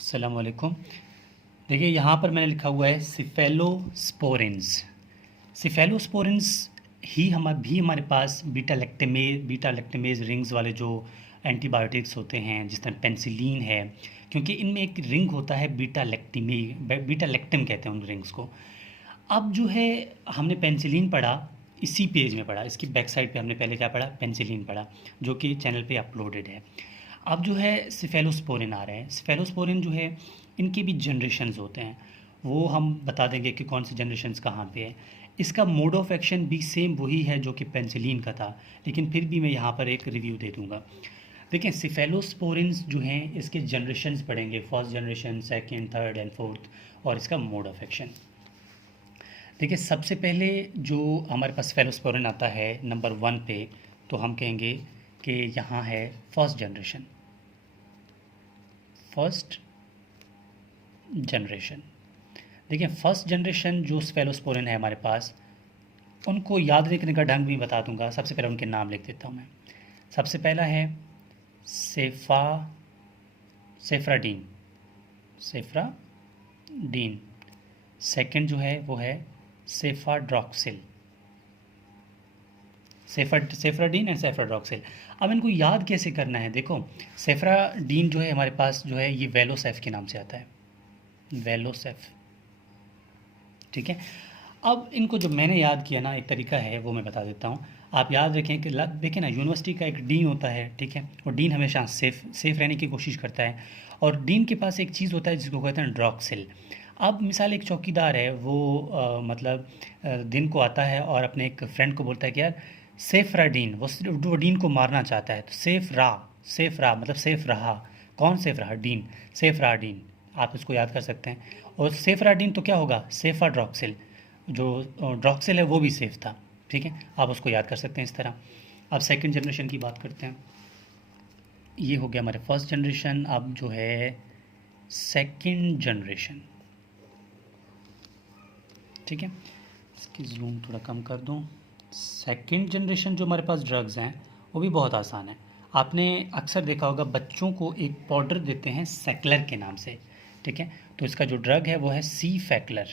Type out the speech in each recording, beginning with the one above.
अस्सलाम वालेकुम। देखिए यहाँ पर मैंने लिखा हुआ है सिफेलोस्पोरेंस। सिफेलोस्पोरेंस भी हमारे पास बीटा लैक्टेमेज रिंग्स वाले जो एंटीबायोटिक्स होते हैं, जिस तरह पेनिसिलिन है, क्योंकि इनमें एक रिंग होता है बीटा लैक्टम कहते हैं उन रिंग्स को। अब जो है हमने पेनिसिलिन पढ़ा, इसी पेज में पढ़ा, इसकी बैक साइड पे हमने पहले क्या पढ़ा, पेनिसिलिन पढ़ा, जो कि चैनल पे अपलोडेड है। अब जो है सिफेलोस्पोरिन आ रहे हैं। सिफेलोस्पोरिन जो है, इनके भी जनरेशन्स होते हैं, वो हम बता देंगे कि कौन से जनरेशन्स कहाँ पे है। इसका मोड ऑफ एक्शन भी सेम वही है जो कि पेनिसिलिन का था, लेकिन फिर भी मैं यहाँ पर एक रिव्यू दे दूँगा। देखिए सिफेलोस्पोरिन्स जो हैं, इसके जनरेशन्स पढ़ेंगे, first generation, second, third and fourth, और इसका मोड ऑफ एक्शन। देखिए सबसे पहले जो हमारे पास सेफेलोस्पोरिन आता है नंबर 1 पे, तो हम कहेंगे कि यहाँ है फर्स्ट जनरेशन। देखिए फर्स्ट जनरेशन जो सेफेलोस्पोरिन है हमारे पास, उनको याद रखने का ढंग भी बता दूंगा। सबसे पहले उनके नाम लिख देता हूँ मैं। सबसे पहला है सेफ्राडीन। सेकंड जो है वो है सेफ्राडीन एंड सेफ्राड्रॉक्सिल। अब इनको याद कैसे करना है, देखो सेफ्राडीन जो है हमारे पास जो है, ये वेलोसेफ के नाम से आता है, वेलोसेफ, ठीक है। अब इनको जो मैंने याद किया ना, एक तरीका है वो मैं बता देता हूँ। आप याद रखें कि देखिए ना, यूनिवर्सिटी का एक डीन होता है, ठीक है, और डीन हमेशा सेफ रहने की कोशिश करता है, और डीन के पास एक चीज़ होता है जिसको कहते हैं ड्रॉक्सिल। अब मिसाल एक चौकीदार है, वो दिन को आता है और अपने एक फ्रेंड को बोलता है कि यार सेफ्राडीन, वो डीन को मारना चाहता है, तो सेफ रहा मतलब सेफ रहा। कौन सेफ रहा? डीन, सेफ रहा डीन, आप इसको याद कर सकते हैं। और सेफ्राडीन तो क्या होगा, सेफाड्रॉक्सिल, जो ड्रॉक्सिल है वो भी सेफ था, ठीक है, आप उसको याद कर सकते हैं इस तरह। अब सेकंड जनरेशन की बात करते हैं। ये हो गया हमारे फर्स्ट जनरेशन। अब जो है सेकंड जनरेशन, ठीक है, इसकी जूम थोड़ा कम कर दूं। सेकंड जनरेशन जो हमारे पास ड्रग्स हैं, वो भी बहुत आसान है। आपने अक्सर देखा होगा, बच्चों को एक पाउडर देते हैं सेक्लर के नाम से, ठीक है, तो इसका जो ड्रग है वो है सी फैक्लर,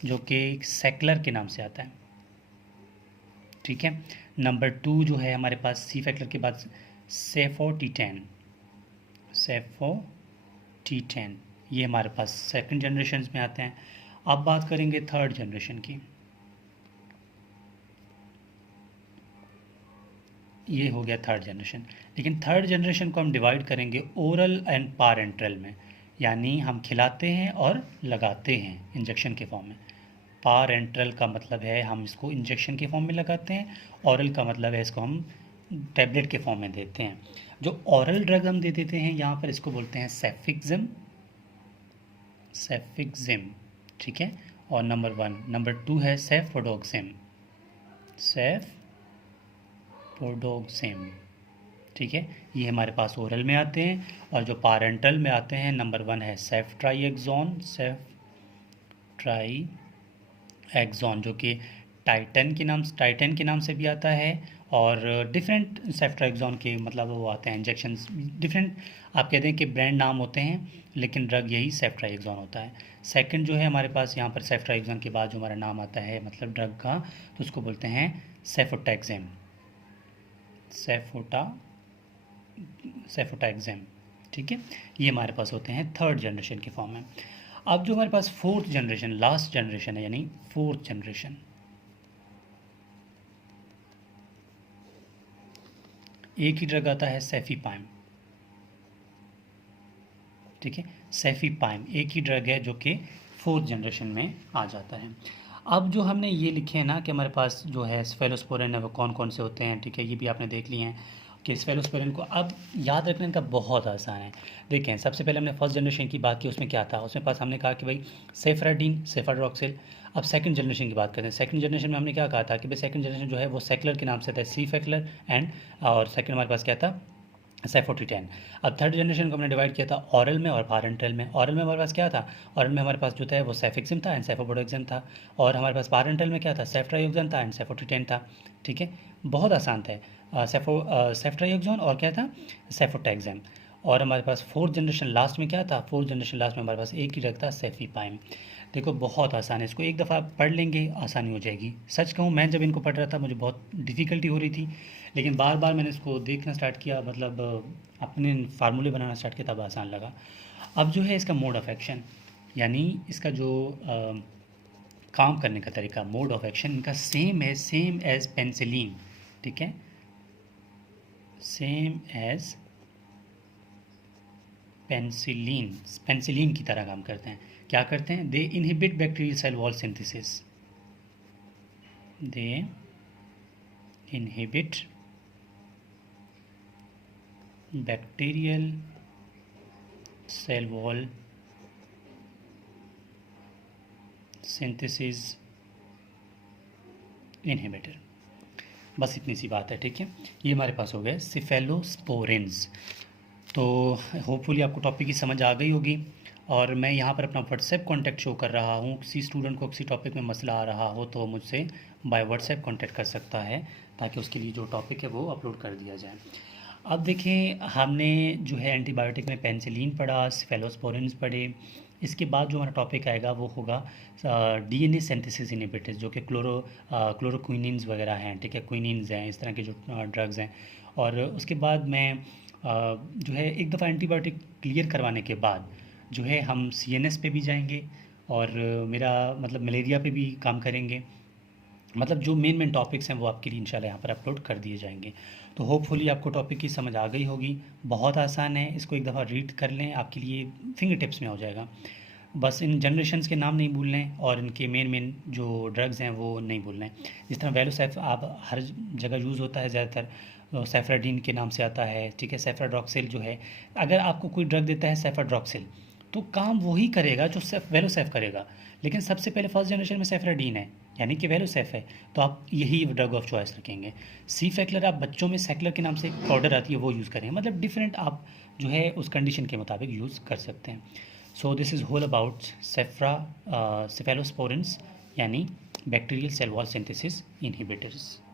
जो कि सेक्लर के नाम से आता है, ठीक है। नंबर 2 जो है हमारे पास सी फैक्लर के बाद सेफोटीटेन, ये हमारे पास सेकंड जनरेशन में आते हैं। अब बात करेंगे थर्ड जनरेशन की। ये हो गया थर्ड जनरेशन, लेकिन थर्ड जनरेशन को हम डिवाइड करेंगे ओरल एंड पारेंट्रल में, यानी हम खिलाते हैं और लगाते हैं इंजेक्शन के फॉर्म में। पारेंट्रल का मतलब है हम इसको इंजेक्शन के फॉर्म में लगाते हैं, ऑरल का मतलब है इसको हम टैबलेट के फॉर्म में देते हैं। जो ऑरल ड्रग हम दे देते हैं यहाँ पर, इसको बोलते हैं सेफिक्जिम, ठीक है, और नंबर 1। नंबर 2 है सेफोडोक्सिम, ठीक है, ये हमारे पास ओरल में आते हैं। और जो पारेंटल में आते हैं, नंबर 1 है सेफ्ट्राइएक्सोन, जो कि टाइटन के नाम से भी आता है, और डिफरेंट सेफ्ट्राइएक्सोन के मतलब वो आते हैं इंजेक्शंस डिफरेंट, आप कहते हैं कि ब्रांड नाम होते हैं, लेकिन ड्रग यही सेफ्ट्राइएक्सोन होता है। सेकंड जो है हमारे पास यहाँ पर सेफ्ट्राइएक्सोन के बाद जो हमारा नाम आता है मतलब ड्रग का, तो उसको बोलते हैं सेफोटैक्सेम, ठीक है, ये हमारे पास होते हैं थर्ड जनरेशन के फॉर्म में। अब जो हमारे पास फोर्थ जनरेशन, लास्ट जनरेशन है, यानी फोर्थ जनरेशन, एक ही ड्रग आता है सेफीपाइम, ठीक है, सेफीपाइम एक ही ड्रग है जो कि फोर्थ जनरेशन में आ जाता है। अब जो हमने ये लिखे हैं ना कि हमारे पास जो है सेफेलोस्पोरिन है वो कौन कौन से होते हैं, ठीक है, ये भी आपने देख लिए हैं कि सेफेलोस्पोरिन को अब याद रखने का बहुत आसान है। देखें सबसे पहले हमने फर्स्ट जनरेशन की बात की, उसमें क्या था, उसमें पास हमने कहा कि भाई सेफ्राडीन, सेफाड्रॉक्सिल। अब सेकंड जनरेशन की बात करते हैं। सेकंड जनरेशन में हमने क्या कहा था कि भाई सेकंड जनरेशन जो है वो सेक्लर के नाम से था, सी फैक्लर एंड, और सेकंड हमारे पास क्या था, सेफोटीटेन। अब थर्ड जनरेशन को हमने डिवाइड किया था ऑरल में और पारेंटल में। ऑरल में हमारे पास क्या था, ऑरल में हमारे पास जो था वो सेफिक्सिम था एंड सेफोबोडोक्सिम था, और हमारे पास पारेंटल में क्या था, सेफ्ट्राइयोक्सोन था एंड सेफोटीटेन था, ठीक है, बहुत आसान था। सेफ्ट्राइयोक्सोन और क्या था, सेफोटैक्सेम। और हमारे पास फोर्थ जनरेशन लास्ट में क्या था, फोर्थ जनरेशन लास्ट में हमारे पास एक ही ड्रग था, सेफीपाइम। देखो बहुत आसान है, इसको एक दफ़ा पढ़ लेंगे आसानी हो जाएगी। सच कहूँ मैं जब इनको पढ़ रहा था मुझे बहुत डिफ़िकल्टी हो रही थी, लेकिन बार बार मैंने इसको देखना स्टार्ट किया, मतलब अपने फार्मूले बनाना स्टार्ट किया, तब आसान लगा। अब जो है इसका मोड ऑफ एक्शन, यानी इसका जो काम करने का तरीका, मोड ऑफ एक्शन इनका सेम है, सेम एज पेंसिलिन, ठीक है, सेम एज पेंसिलिन, पेंसिलिन की तरह काम करते हैं। क्या करते हैं, they inhibit bacterial cell wall synthesis, they inhibit bacterial cell wall synthesis inhibitor. बस इतनी सी बात है, ठीक है। ये हमारे पास हो गए सिफेलोस्पोरेंस। तो होपफुली आपको टॉपिक की समझ आ गई होगी, और मैं यहाँ पर अपना व्हाट्सएप कॉन्टैक्ट शो कर रहा हूँ। किसी स्टूडेंट को किसी टॉपिक में मसला आ रहा हो तो मुझसे बाय व्हाट्सएप कॉन्टैक्ट कर सकता है, ताकि उसके लिए जो टॉपिक है वो अपलोड कर दिया जाए। अब देखें, हमने जो है एंटीबायोटिक में पेंसिलिन पढ़ा, सिफेलोस्पोरेंस पढ़े। इसके बाद जो हमारा टॉपिक आएगा वो होगा डीएनए सिंथेसिस इनहिबिटर्स, जो कि क्लोरोक्विनिन्स वगैरह हैं, ठीक है, क्विनिन्स हैं, इस तरह के जो ड्रग्स हैं। और उसके बाद मैं जो है एक दफ़ा एंटीबायोटिक क्लियर करवाने के बाद जो है हम सीएनएस पे भी जाएंगे, और मेरा मतलब मलेरिया पे भी काम करेंगे। मतलब जो मेन टॉपिक्स हैं वो आपके लिए इंशाल्लाह यहाँ पर अपलोड कर दिए जाएंगे। तो होपफुली आपको टॉपिक की समझ आ गई होगी। बहुत आसान है, इसको एक दफ़ा रीड कर लें, आपके लिए फिंगर टिप्स में हो जाएगा। बस इन जनरेशन्स के नाम नहीं भूलने, और इनके मेन जो ड्रग्स हैं वो नहीं भूलने। जिस तरह वेलोसैफ आप हर जगह यूज़ होता है, ज़्यादातर सेफ्राडीन के नाम से आता है, ठीक है। सेफ्राड्रॉक्सिल जो है, अगर आपको कोई ड्रग देता है सेफ्राड्रॉक्सिल, तो काम वही करेगा जो वेलोसैफ करेगा, लेकिन सबसे पहले फर्स्ट जनरेशन में सेफ्राडीन है, यानी कि वेलोसैफ है, तो आप यही ड्रग ऑफ चॉइस रखेंगे। सी फैक्लर आप बच्चों में सैक्लर के नाम से एक पाउडर आती है वो यूज़ करें, मतलब डिफरेंट आप जो है उस कंडीशन के मुताबिक यूज़ कर सकते हैं। So this is whole about cephalosporins, यानी bacterial cell wall synthesis inhibitors.